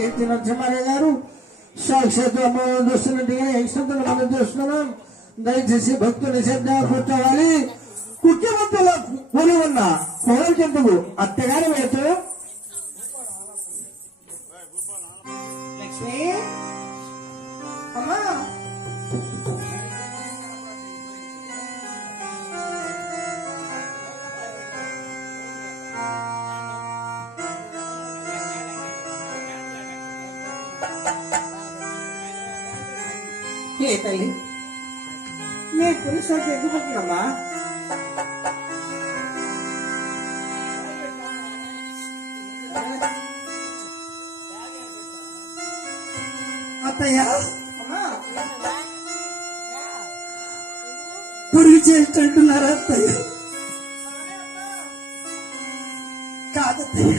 ఏంటి నరసింహారావు గారు సాక్షాత్ అమ్మవారిని చూస్తున్నట్టుగా యక్షంతులు మనం చూస్తున్నాం. దయచేసి భక్తులు శ్రద్ధ కూర్చోవాలి. కుట్టిమంతలో కొని ఉన్న కోరికెందుకు అత్తగారి వేతు లక్ష్మి అమ్మా ఏ తల్లి నేను పురుషు ఎగ్గుపోతున్నామ్మా. అత్తయ్య పురుగు చేసినట్టున్నారా అత్తయ్య? కాదత్తయ్య,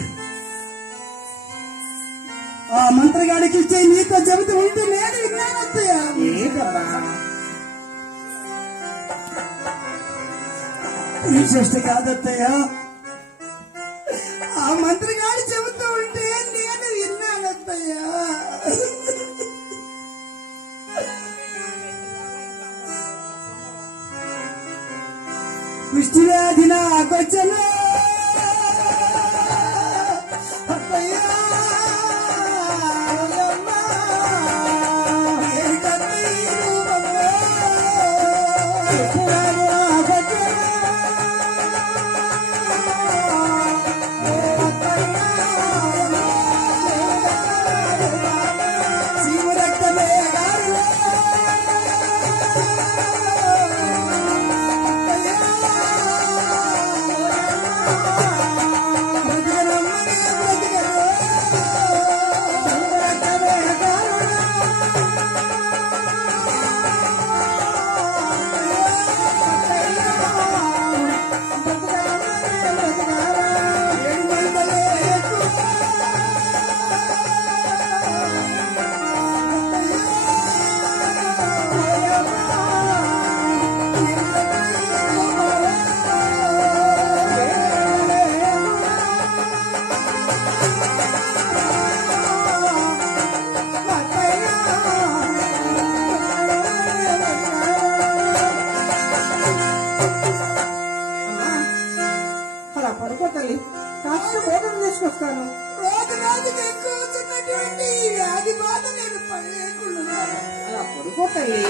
ఆ మంత్రగాడికి ఇచ్చే నీతో చెబుతూ ఉంటే నేను విన్నాను అత్తయ్య. చేస్తే కాదత్తయ్య, ఆ మంత్రగాడి చెబుతూ ఉంటే నేను విన్నాను అత్తయ్య. కుష్టి వ్యాధి నాకొచ్చను అత్తయ్య. పడుకోతల్లి, కాస్త భోజనం చేసుకొస్తాను. రోజు రోజుకి ఎక్కువ వచ్చినటువంటి వ్యాధి బాధ నేను పడలేకుండా. అలా పడుకోతల్లి.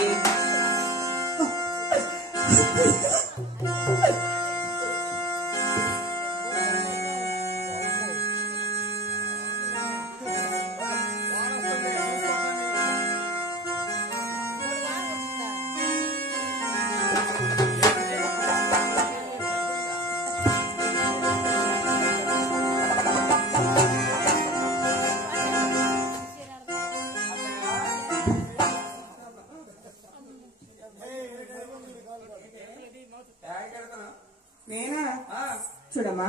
నేనా చూడమ్మా,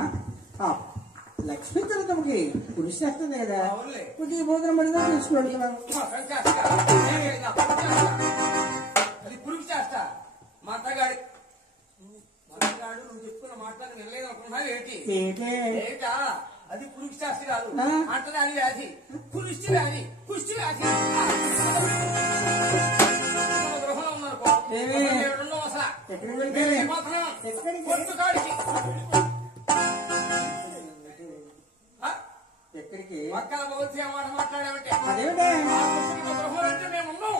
లక్ష్మీ తరతమకి పురుషు చేస్తుంది కదా, కొద్దిగా భోజనం పడినా తీసుకున్నాను. అది పురుగు చేస్తా మాటగాడి మాటగాడు నువ్వు చెప్పుకున్న మాటలు వినలేదు అనుకున్నావు ఏంటి? ఏంటా అది పురుగు చేస్తే కాదు, అంటే అది వ్యాధి, కుష్టి వ్యాధి. కుష్టి వ్యాధి గృహంలో ఉన్నారు ఎక్కడికి పక్కన పోతే మాట మాట్లాడామంటే అదేమిటే గృహం అంటే మేము ఉన్నాం.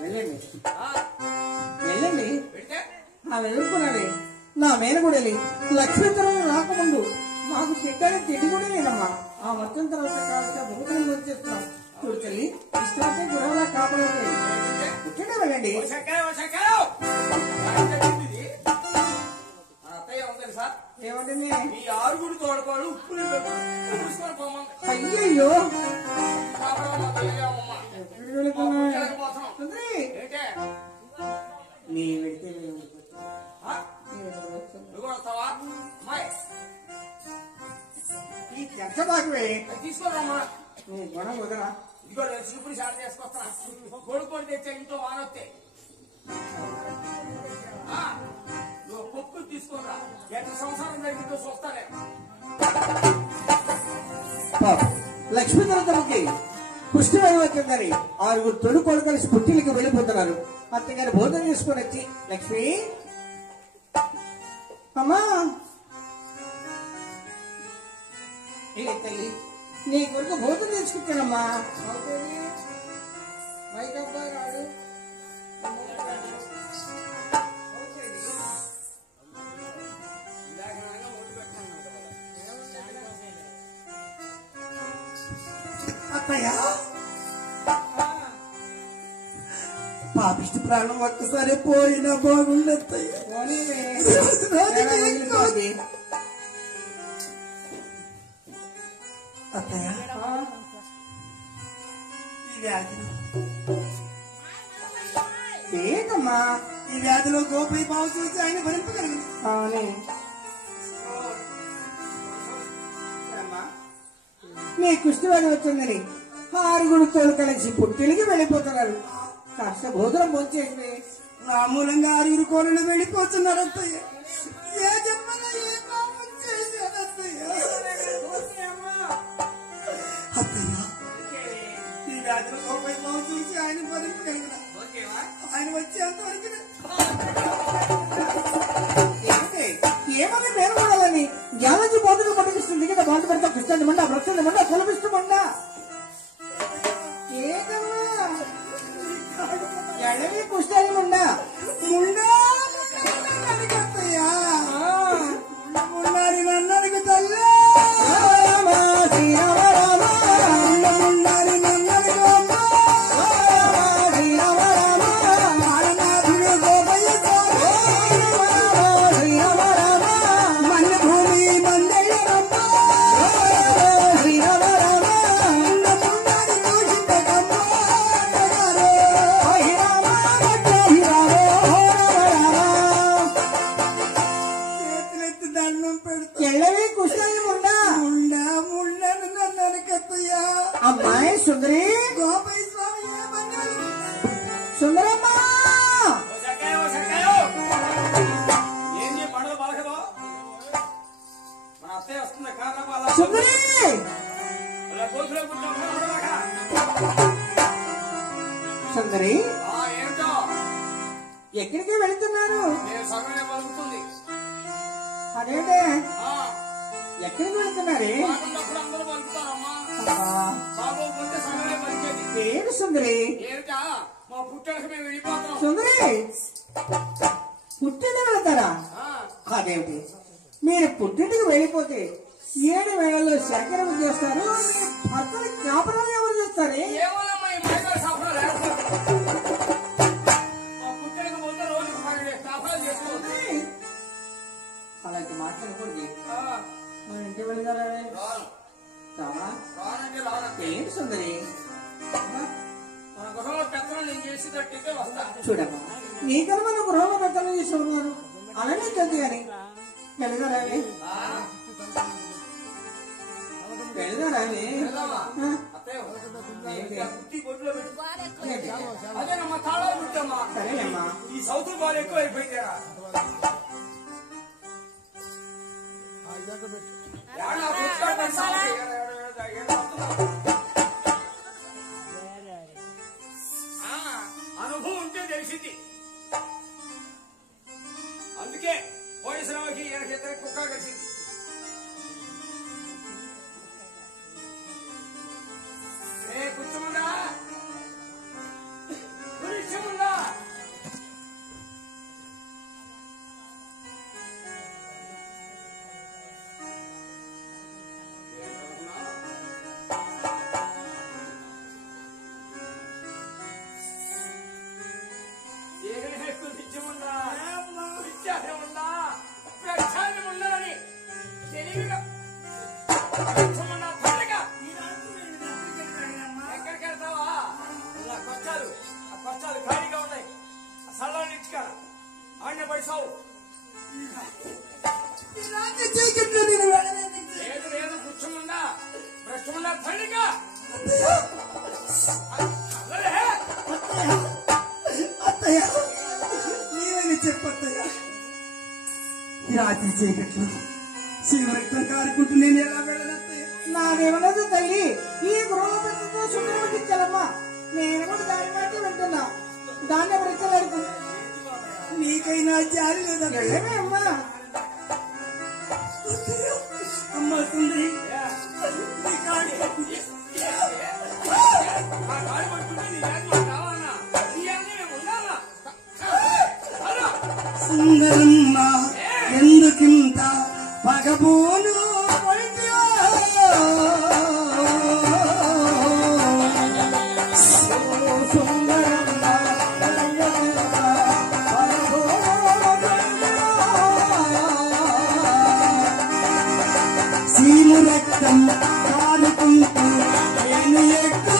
వెళ్ళండి వెళ్ళండి. ఎదుర్కొన్నది నా మేనగుడలి లక్ష్మీతరం రాకముందు మాకు తిట్టని తిండి కూడా లేదమ్మా. ఆ మొత్తం తర్వాత కాస్త భూమిని వచ్చేస్తున్నాం. చూడు తల్లి, ఇష్టమైతే గురవలా కాపాడండి. పుట్టిన వెళ్ళండి. అత్తయ్య ఉంది సార్, ఏమంటే ఈ ఆరుగురు తోడుకోడు ఉప్పు అయ్యయ్యో నీ వెళ్తే ఈ తెచ్చబాకువే తీసుకోరమ్మా. నువ్వు గుణం వదరా. ఇదిగో నేను చూపుడు షాట్ చేసుకొస్తా. కొడుకొని తెచ్చా ఇంట్లో వానొస్తే నువ్వు పప్పు తీసుకోరా ఎంత సంసారం జరిగిందో చూస్తానే. లక్ష్మీదేవతకి పుష్టివై వచ్చిందని 6 తొడుకోలు కలిసి పుట్టిలికి వెళ్ళిపోతున్నారు. అత్తగారు భోజనం చేసుకొని వచ్చి, లక్ష్మి అమ్మా తల్లి నీ కొరకు భోజనం తెచ్చుకుంటానమ్మా. అత్తయ్య పాపిష్టి ప్రాణం ఒక్కసారి పోయినా బాగుంది అత్తయ్య. అత్తయ్య ఈ వ్యాధిలో ఏంటమ్మా ఈ వ్యాధిలో గోపి బావు చూసి ఆయన భరింపగలిగింది. నీ కుష్టివాడి వచ్చిందని 6 తోలు కలిసి పుట్టిలికి వెళ్ళిపోతున్నారు. కాస్త భోజనం భోంచేసి నా మూలంగా 6 కోళ్ళు వెళ్ళిపోతున్నారు అత్తయ్య. ఏ జన్మలో ఏ పాపం చేశాను అత్తయ్య. అత్తయ్య ఈ వ్యాధిలో గోపి బావు చూసి ఆయన భరింపగలిగిన ఆయన వచ్చేంతవరకు ఏమని పేరు పడాలని జ్ఞానం బోధన పట్టిస్తుంది కదా. బాధ పెడతా కృష్ణాన్ని మండ వృక్షాన్ని మండ కులపిస్తూ మండ ఏదమ్మా ఎడవి పుష్టాన్ని మండ అత్తయ్యా ఉండాలి నన్నడికి తల్లి ఉండాలి నన్నడికి అమ్మ ఎళ్ళవి కుష్టాన్ని మండ నన్నడికత్తయ్యా. అమ్మాయి సుందరి గోపయ్య స్వామి ఏమన్నాడు? సుందరమ్మా ఏంటి పండుగ పలకదో మన అత్తయ్య వస్తుంది కారణం సుందరి సుందరి ఏమిటో ఎక్కడికి వెళుతున్నారు? నేను సగమే పలుకుతుంది. అదేంటే ఎక్కడికి వెళుతున్నారే? బాగున్నప్పుడు అందరూ పలుకుతారమ్మా, బాగోకపోతే సగమే పలికేది. ఏమి సుందరి? ఏమిటా మా పుట్టడికి మేము వెళ్ళిపోతాం. సుందరి పుట్టింటికి వెళతారా? అదేమిటి మీరు పుట్టింటికి వెళ్ళిపోతే 7 వేళల్లో శర్కర చేస్తారు, భర్తని జ్ఞాపకాలు ఎవరు చేస్తారే? ఏమోనమ్మా ఈ మైదాన సఫలం లేకపోతే మా పుట్టడికి పోతే రోజుకు 12 సఫలాలు చేసుకోవచ్చు. అలాంటి మాట్లాడకూడదు. మన ఇంటి వెళ్ళగారా? రానంటే ఏంటి సుందరి? మన గృహంలో పెత్తనం నేను చేసేటట్టయితే వస్తా. చూడమ్మా నీకన్నా మన గృహంలో పెత్తనం చేసి ఉన్నారు, అలానే తెలుసు కానీ వెళ్ళగారావి వెళ్ళగారావి అదేనమ్మా తాళాలు పుట్టమ్మా. సరేనమ్మా. ఈ సౌతులు బాగా ఎక్కువ అయిపోయిందా? అనుభవం ఉంటే తెలిసింది. అందుకే పోయినకి ఇద్దరికి కుక్క కలిసింది. కూర్చోముందా కూర్చోముందా ఎక్కడికి వెళ్తావా? కొచ్చాలు ఖాళీగా ఉన్నాయి, సల్లాన్ని ఇచ్చుకారా ఆడిన పడిసావు. లేదు లేదు కూర్చోముందా భ్రష్టముందా తల్లిగా అత్తయ్య నీవని చెప్పత్తయ్య. చీకట్లో శివరక్తం కారుకుంటూ నేను ఎలా వెళ్ళనత్తయ్య? నాదేమన్నది తల్లి, ఈ గృహపతితో శుభ్రమకించాలమ్మా. నేను కూడా దాని మాట వింటున్నా. దాన్ని ఎవరిచ్చలేదు. నీకైనా జాలి లేదత్తయ్య. అమ్మా అమ్మ సుందరి సుందరమ్మ ఎందుకింత పగబోను సీము రక్తం కారుకుంటూ నేను ఎక్కువ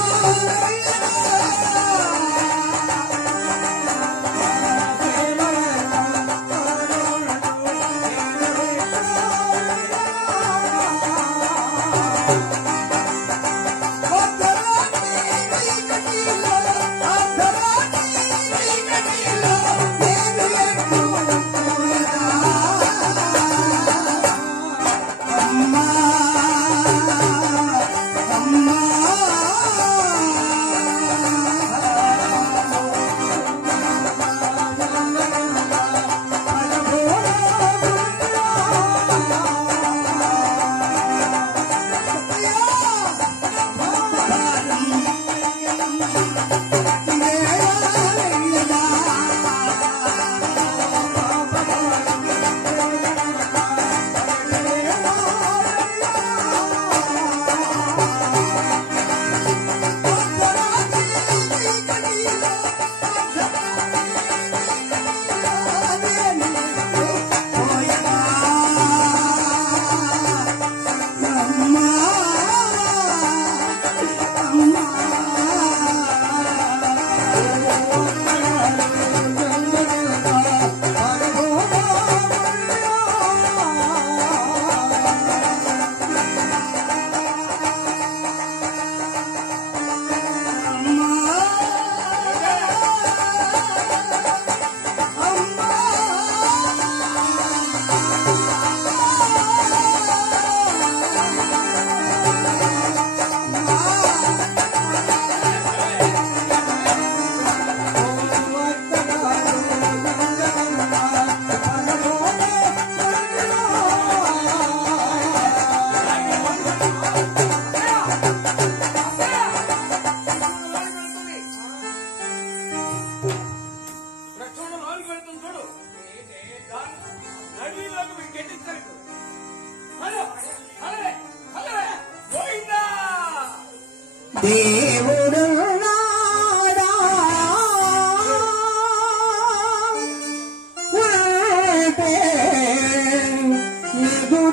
దేవుడు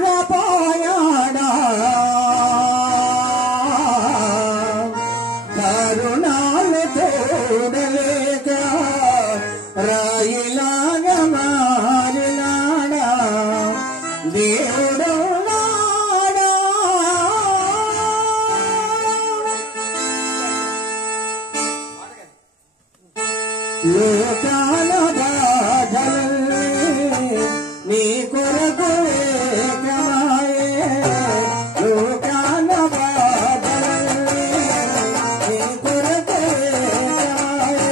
నిగురపోయాడా కరుణాలు తోడలేక రాయిలాగా మారినాడా దేవుడు లోకాల బాధలే నీ కొరకు ఏకమాయే లోకాల బాధలే నీ కొరకు ఏకమాయే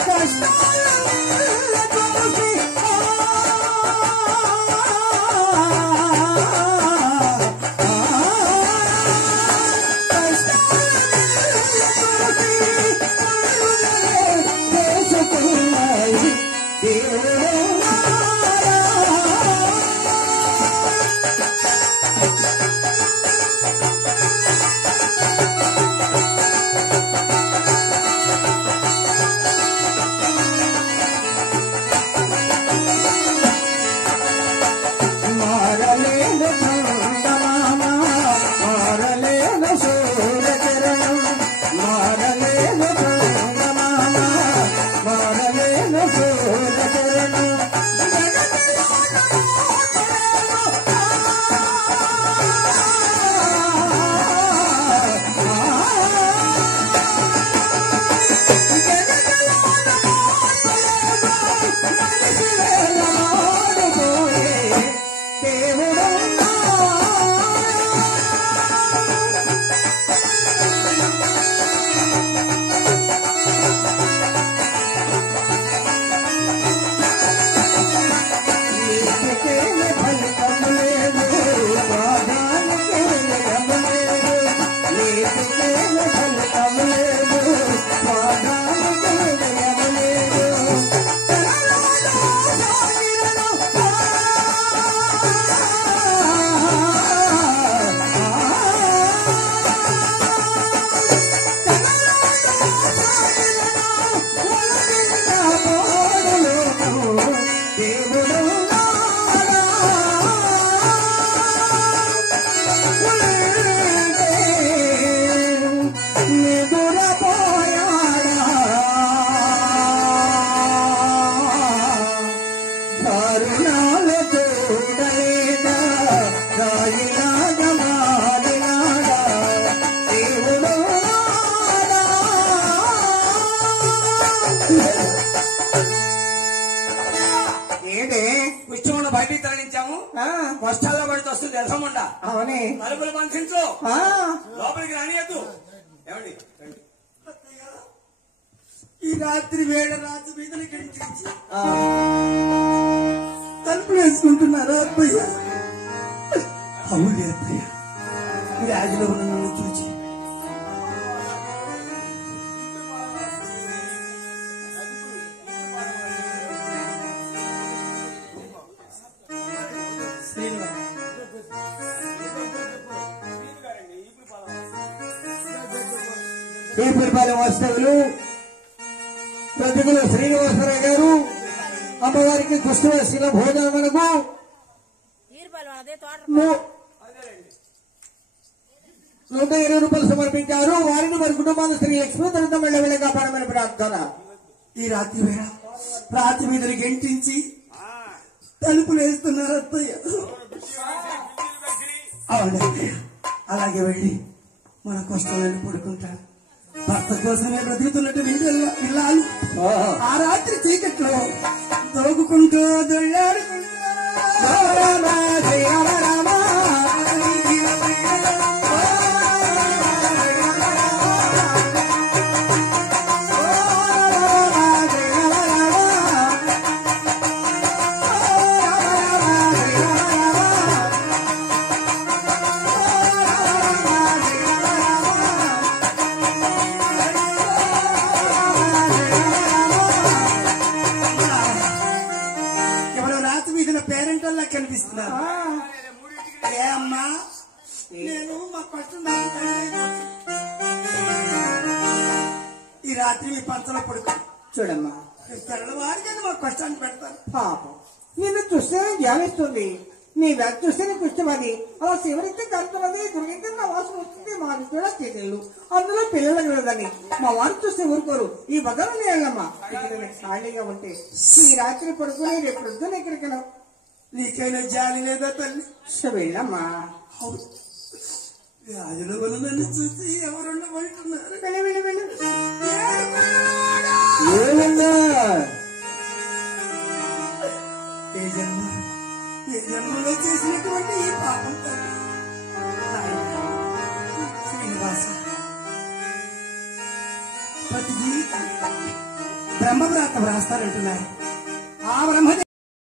కష్టాల చూసి వచ్చాము కష్టాల్లో పడితే వస్తుంది ఎసముండ అవునే తలుపులు బంధించు లోపలికి రానియద్దు ఏమండి ఈ రాత్రి వేళ రాజు మీద తలుపులు వేసుకుంటున్నారా అబ్బయ్య? అవును అబ్బయ్య, వ్యాధిలో ఉన్న నన్ను చూచి ఈపులపాలెం వాస్తవులు ప్రతికుల శ్రీనివాసరావు గారు అమ్మవారికి కృష్ణవేశ్వర భోజనములకు 120 రూపాయలు సమర్పించారు. వారిని వారి కుటుంబాన్ని శ్రీ లక్ష్మీ తల్లితో వెళ్ళ కాపాడమని ప్రార్థన. ఈ రాత్రి వేళ రాత్రి మీద గెంటించి తలుపులు వేస్తున్నారు అత్తయ్య. అవునయ్య, అలాగే వెళ్ళి మన కష్టాలను పడుకుంటారు. భర్త కోసమే బ్రతుకుతున్నట్టు ఇల్లాలు ఆ రాత్రి చీకట్లో దోగుకుంటూ దొల్లాడుకుంటూ కనిపిస్తున్నారు. ఏ అమ్మా, నేను మా కష్టం ఈ రాత్రి మీ పంచలో పడుకో. చూడమ్మా, తెల్లవారిగా మా కష్టాన్ని పెడతాను. పాపం నిన్ను చూస్తేనే ధ్యానిస్తుంది. నీ వ్యాధి చూస్తేనే కృష్ణమని అలా శివరిస్తే కలుపుతున్నది. దుర్గింటే నా వాసన వస్తుంది. మా కూడా తీగలు అందులో పిల్లలు వెళ్ళదని మా వారు చూస్తే ఊరుకోరు. ఈ బదలు నేళ్ళమ్మా ఖాళీగా ఉంటే ఈ రాత్రి పడుకుని రేపు పొద్దున ఎక్కడికైనా నీకైనా జాలి లేదా తల్లి? వెళ్ళమ్మా. వ్యాధిలో నన్ను చూసి ఎవరన్నా పడుతున్నారు. ఏ జన్మలో చేసినటువంటి ఈ పాపం తల్లి శ్రీనివాస, ప్రతి జీవితం బ్రహ్మవ్రాత వ్రాస్తారంటున్నారు. ఆ బ్రహ్మ